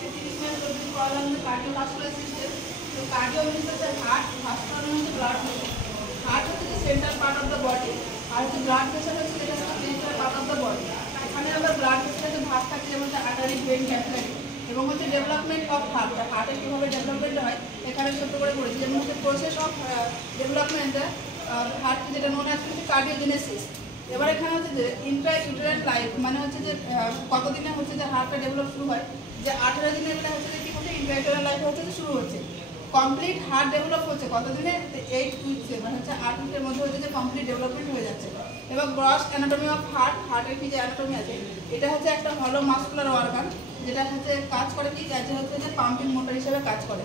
আজকে 30 মিনিট যদি পড়ালাম যে কার্ডিওভাস্কুলার সিস্টেম। তো কার্ডিও মিনস হচ্ছে হার্ট, ভাস্কুলার হচ্ছে ব্লাড ফ্লো। হার্ট হচ্ছে যে central part of the body, আর হচ্ছে ব্লাড প্রেশার হচ্ছে যেটা হচ্ছে central part of the body. এখানে আমরা ব্লাড প্রেশারের ভাগ থাকে যেমন আর্টারি, ভেন, ক্যাপিলারি, এবং হচ্ছে ডেভেলপমেন্ট অফ হার্ট, হার্টের কীভাবে ডেভেলপমেন্ট হয় এখানে ছোট্ট করে পড়েছি। যেমন হচ্ছে প্রসেস অফ ডেভেলপমেন্ট হার্ট যেটা নোন অ্যাজ হচ্ছে কার্ডিওজেনেসিস। এবার এখানে হচ্ছে যে ইন্ট্রা ইউটেরাইন লাইফ মানে হচ্ছে যে কতদিনে হচ্ছে যে হার্টটা ডেভেলপ শুরু হয়, যে 18 দিনের বেলা হচ্ছে যে কী হচ্ছে ইন্ট্রা ইউটেরাইন লাইফ হচ্ছে যে শুরু হচ্ছে। কমপ্লিট হার্ট ডেভেলপ হচ্ছে কতদিনে, 8 উইকসে, মানে হচ্ছে 8 উইকের মধ্যে হচ্ছে যে কমপ্লিট ডেভেলপমেন্ট হয়ে যাচ্ছে। এবং গ্রস অ্যানাটমি অফ হার্ট, হার্টের কি যে অ্যানাটমি আছে, এটা হচ্ছে একটা হলো মাসকুলার অর্গান, যেটা হচ্ছে কাজ করে কি যে হচ্ছে যে পাম্পিং মোটর হিসেবে কাজ করে।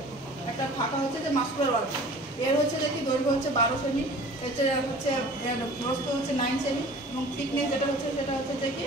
একটা ফাঁকা হচ্ছে যে মাসকুলার অর্গান, এর হচ্ছে যে কি দৈর্ঘ্য হচ্ছে 12 সেমি, হচ্ছে প্রস্থ হচ্ছে 9 সেমি, এবং থিকনেস যেটা হচ্ছে সেটা হচ্ছে যে কি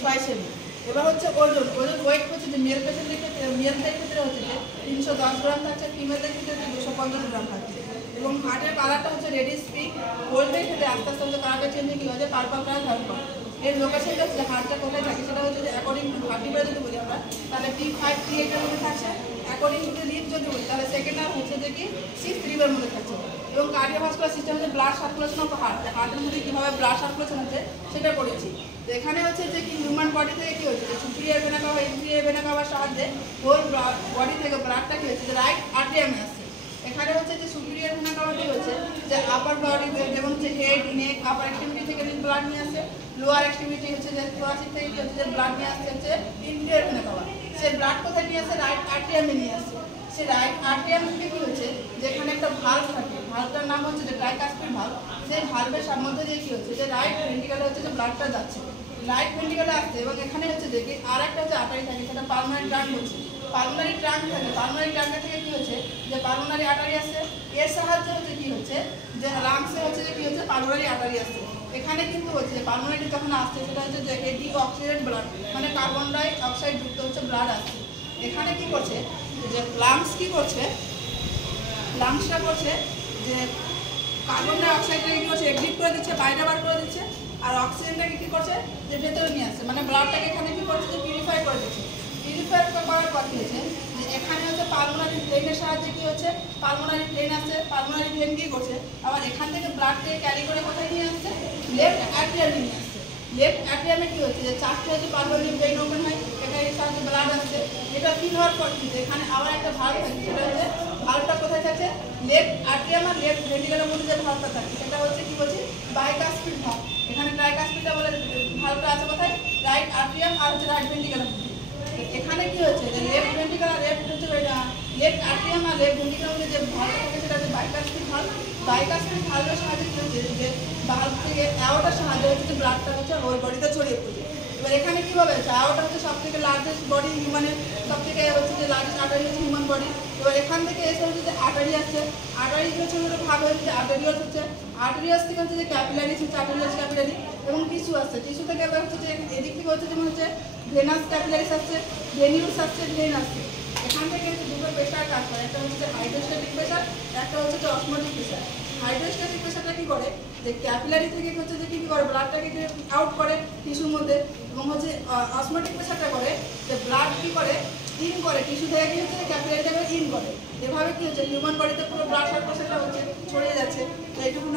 6 সেমি। এবার হচ্ছে ওজন ওয়েট হচ্ছে যে মেল পেশেন্টের ক্ষেত্রে, মেলদের ক্ষেত্রে হচ্ছে যে 310 গ্রাম থাকছে, ফিমেলদের ক্ষেত্রে 250 গ্রাম থাকছে। এবং হার্টের কালারটা হচ্ছে রেডিশ পিঙ্ক, গোল্ডের ক্ষেত্রে আস্তে আস্তে হচ্ছে কালারটা চেঞ্জ হয়ে কী হচ্ছে পার্পল কালার ধারণ করে। এর লোকেশনটা হচ্ছে হার্টটা কোথায় থাকে সেটা হচ্ছে যে অ্যাকর্ডিং টু ভার্টিব্রা যদি বলি আমরা তাহলে T5 T8 এর মধ্যে থাকছে, অ্যাকর্ডিং টু রিপ যদি বলি তাহলে সেকেন্ড আর হচ্ছে যে কি 6 রিপের মধ্যে থাকছে। এবং কার্ডিওভাস্কুলার সিস্টেম হচ্ছে ব্লাড সার্কুলেশন অফ হার্ট, হার্টের মধ্যে কীভাবে ব্লাড সার্কুলেশন হচ্ছে সেটা পড়েছি। তো এখানে হচ্ছে যে কি হিউম্যান বডি থেকে কী হচ্ছে যে superior vena CAVA, inferior vena cover সাহায্যে হোল বডি থেকে ব্লাডটা কী হচ্ছে যে রাইট আর্টেরিয়ামে আসছে। এখানে হচ্ছে যে সুপিরিয়র ভেনা কাভা কী হচ্ছে যে আপার বডি যেমন হচ্ছে হেড, নেক, আপার এক্সট্রিমিটি থেকে ব্লাড নিয়ে আসছে, লোয়ার এক্সট্রিমিটি হচ্ছে যে থোরাসিক থেকে কী হচ্ছে যে ব্লাড নিয়ে আসছে হচ্ছে ইনফিরিয়র ভেনা কাভা। সে ব্লাড কোথায় নিয়ে আসছে, রাইট আর্টেরিয়ামে নিয়ে আসছে। সে রাইট আর্টেরিয়াম থেকে কী হচ্ছে যেখানে একটা ভাল্ব থাকে, ভাল্বটার নাম হচ্ছে যে ট্রাইকাসপিড ভাল্ব, সেই ভাল্বের মধ্যে দিয়ে কী হচ্ছে যে রাইট ভেন্ট্রিকলে হচ্ছে যে ব্লাডটা যাচ্ছে, রাইট ভেন্ট্রিকলে আসছে। এবং এখানে হচ্ছে যে কি আর একটা হচ্ছে আর্টারি থাকে, সেটা পালমোনারি ট্রাঙ্ক বলছে। পালমোনারি ট্রাঙ্ক থাকে, পালমোনারি ট্রাঙ্ক থেকে কী হচ্ছে যে পালমোনারি আর্টারি আসছে, এর সাহায্যে হচ্ছে কী হচ্ছে যে লাংসে হচ্ছে যে কী হচ্ছে পালমোনারি আর্টারি আসছে। এখানে কিন্তু হচ্ছে পালমোনারি যখন আসছে সেটা হচ্ছে যে ডি অক্সিজেন ব্লাড মানে কার্বন ডাই অক্সাইড যুক্ত হচ্ছে ব্লাড আসছে। এখানে কি করছে যে লাংস কি করছে, লাংসটা করছে যে কার্বন ডাই অক্সাইডটাকে কী করছে এক্সিট করে দিচ্ছে, বাইরে বার করে দিচ্ছে, আর অক্সিজেনটাকে কী করছে যে ভেতরে নিয়ে আসছে, মানে ব্লাডটাকে এখানে কী করছে যে পিউরিফাই করে দিচ্ছে। পিউরিফাই করার পর কী হচ্ছে যে এখানে হচ্ছে পালমোনারি ভেনের সাহায্যে কী হচ্ছে পালমোনারি ভেন আসছে, পালমোনারি ভেন কী করছে আবার এখান থেকে ব্লাডকে ক্যারি করে কোথায় নিয়ে আসছে, লেফট অ্যাট্রিয়ামে নিয়ে আসছে। লেফট অ্যাট্রিয়ামে কী হচ্ছে যে 4টে হচ্ছে পালমোনারি ভেন ওপেন হয়, এখানে সাহায্যে ব্লাড আসছে। এটা ফিল হওয়ার পর কিন্তু এখানে আবার একটা ভাল্ব থাকে, সেটা হচ্ছে ভাল্বটা কোথায় থাকে, লেফট আর্টেরিয়াম আর লেফট ভেন্ট্রিকুলারের মধ্যে যে ভাল্বটা থাকে সেটা হচ্ছে কি বলছি বাইকাসপিড ভাল্ব। এখানে ট্রাইকাসপিডটা বলে ভাল্বটা আছে কোথায়, রাইট আর্টেরিয়াম আর হচ্ছে রাইট ভেন্ট্রিকুলারের মধ্যে। এখানে কি হচ্ছে যে লেফট ভেন্ট্রিকুলার লেফট হচ্ছে লেফট আর্টেরিয়াম আর লেফট ভেন্ট্রিকুলারের মধ্যে যে ভাল্ব থাকে সেটা হচ্ছে বাইকাসপিড ভাল্ব। বাইকাসপিড ভাল্বের সাহায্যে কি হচ্ছে যে ভাল্ব থেকে অ্যাওর্টার সাহায্যে হচ্ছে ব্লাডটা হচ্ছে ওই বডিতে ছড়িয়ে পড়ছে। এবার এখানে কীভাবে হচ্ছে অ্যাওর্টা হচ্ছে সব থেকে লার্জেস্ট বডি হিউম্যানের, সব থেকে হচ্ছে যে লার্জেস্ট আর্টারি হচ্ছে হিউম্যান বডি। এবার এখান থেকে এসে হচ্ছে যে আর্টারি আসছে, আর্টারি হচ্ছে ভাগ হচ্ছে আর্টেরিয়াস হচ্ছে, আর্টেরিয়াস থেকে হচ্ছে যে ক্যাপিলারিস হচ্ছে আর্টেরিয়াস ক্যাপিলারি, এবং টিস্যু আসছে, টিস্যু থেকে এবার হচ্ছে যে এদিক থেকে হচ্ছে যেমন হচ্ছে ভেনাস ক্যাপিলারিস আসছে, ভেনিউস আসছে, ভেন আসছে। এখান থেকে হচ্ছে দুটো প্রেশার কাজ করে, একটা হচ্ছে যে হাইড্রোস্ট্যাটিক প্রেশার, একটা হচ্ছে যে অসমোটিক প্রেশার। হাইড্রোস্ট্যাটিক প্রেশারটা কী করে যে ক্যাপিলারি থেকে হচ্ছে যে কী করে ব্লাডটাকে আউট করে টিস্যুর মধ্যে, এবং হচ্ছে অসমোটিক প্রেশারটা করে যে ব্লাড কী করে ইন করে, টিস্যু থেকে কী হচ্ছে ক্যাপিলারি থেকে ইন করে। এভাবে কী হচ্ছে হিউম্যান বডিতে পুরো ব্লাড সার্কুলেশনটা হচ্ছে ছড়িয়ে যাচ্ছে। তো এইটুকু